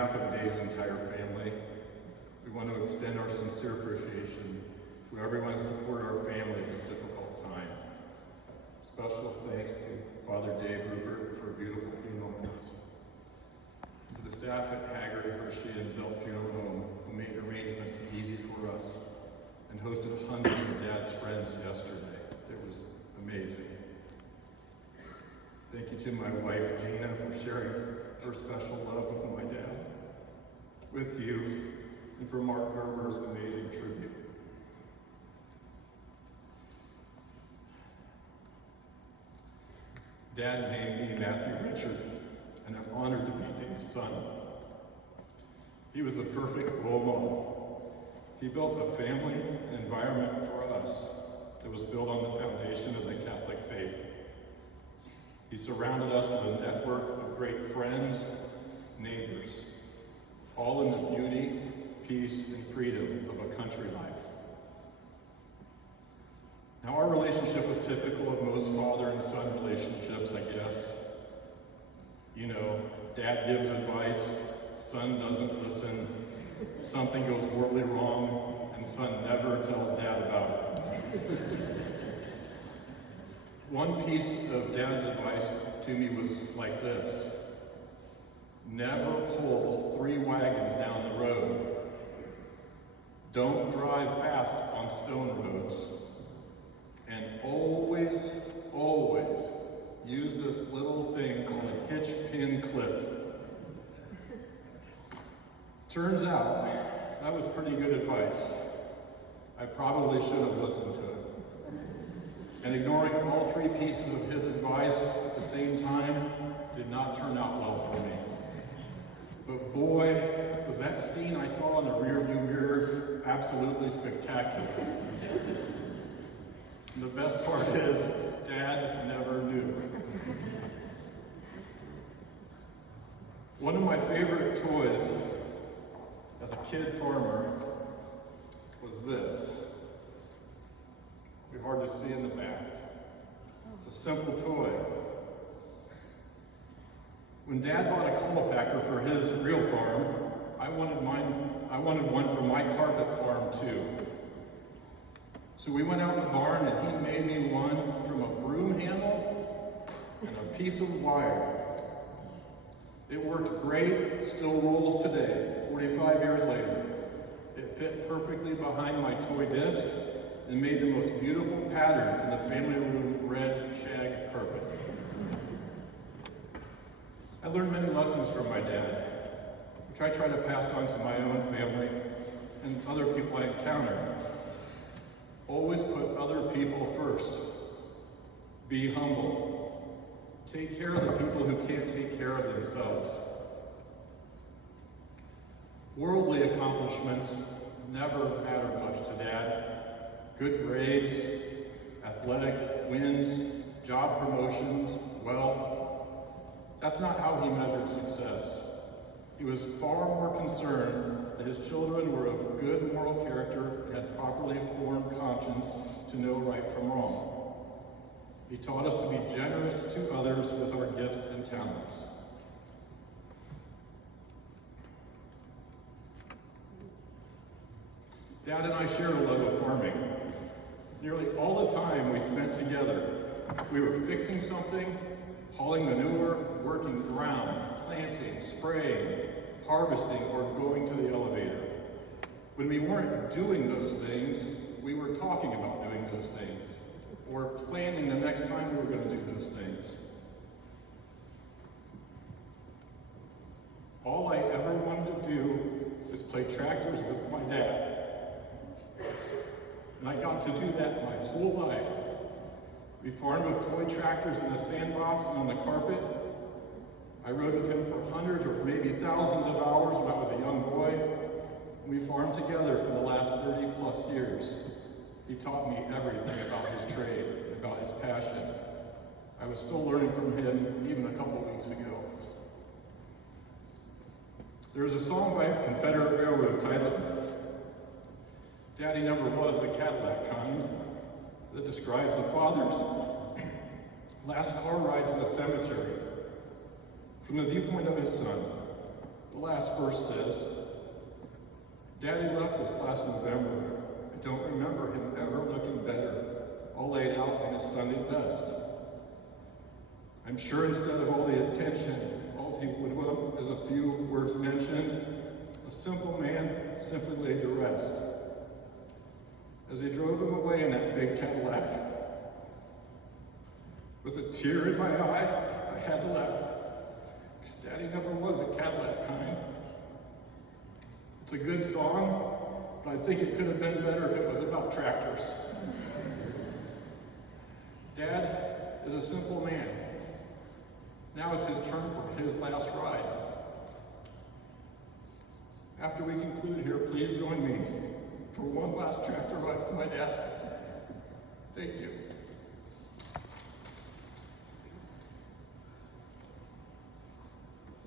behalf of Dave's entire family, we want to extend our sincere appreciation to everyone who supported our family at this difficult time. Special thanks to Father Dave Rupert for a beautiful funeral mass. And to the staff at Haggard, Hershey, and Zelt Funeral Home who made arrangements easy for us and hosted hundreds of Dad's friends yesterday. It was amazing. Thank you to my wife, Gina, for sharing her special love with my dad, with you, and for Mark Gerber's amazing tribute. Dad named me Matthew Richard, and I'm honored to be Dave's son. He was a perfect role model. He built a family and environment for us that was built on the foundation of the Catholic faith. He surrounded us with a network of great friends, neighbors, all in the beauty, peace, and freedom of a country life. Now, our relationship was typical of most father and son relationships, I guess. You know, dad gives advice, son doesn't listen, something goes horribly wrong, and son never tells dad about it. One piece of dad's advice to me was like this: never pull 3 wagons down the road. Don't drive fast on stone roads. And always, always use this little thing called a hitch pin clip. Turns out, that was pretty good advice. I probably should have listened to it. And ignoring all 3 pieces of his advice at the same time did not turn out well for me. But boy, was that scene I saw in the rearview mirror absolutely spectacular. And the best part is, Dad never knew. One of my favorite toys as a kid farmer was this. It'd be hard to see in the back. It's a simple toy. When Dad bought a cul-de-packer for his real farm, I wanted one for my carpet farm too. So we went out in the barn and he made me one from a broom handle and a piece of wire. It worked great, still rolls today, 45 years later. It fit perfectly behind my toy disc and made the most beautiful patterns in the family room red shag carpet. I learned many lessons from my dad, which I try to pass on to my own family and other people I encounter. Always put other people first. Be humble. Take care of the people who can't take care of themselves. Worldly accomplishments never mattered much to Dad. Good grades, athletic wins, job promotions, wealth. That's not how he measured success. He was far more concerned that his children were of good moral character and had properly formed conscience to know right from wrong. He taught us to be generous to others with our gifts and talents. Dad and I shared a love of farming. Nearly all the time we spent together, we were fixing something, hauling manure, working ground, planting, spraying, harvesting, or going to the elevator. When we weren't doing those things, we were talking about doing those things, or planning the next time we were going to do those things. All I ever wanted to do was play tractors with my dad. And I got to do that my whole life. We farmed with toy tractors in the sandbox and on the carpet. I rode with him for hundreds or maybe thousands of hours when I was a young boy. We farmed together for the last 30 plus years. He taught me everything about his trade, about his passion. I was still learning from him even a couple weeks ago. There was a song by Confederate Railroad titled Daddy Never Was the Cadillac Kind that describes a father's last car ride to the cemetery from the viewpoint of his son. The last verse says, Daddy left us last November. I don't remember him ever looking better, all laid out in his Sunday best. I'm sure instead of all the attention, all he would want is a few words mentioned. A simple man simply laid to rest. As they drove him away in that big Cadillac, with a tear in my eye, I had to laugh. His daddy never was a Cadillac kind. It's a good song, but I think it could have been better if it was about tractors. Dad is a simple man. Now it's his turn for his last ride. After we conclude here, please join me for one last tractor ride with my dad. Thank you.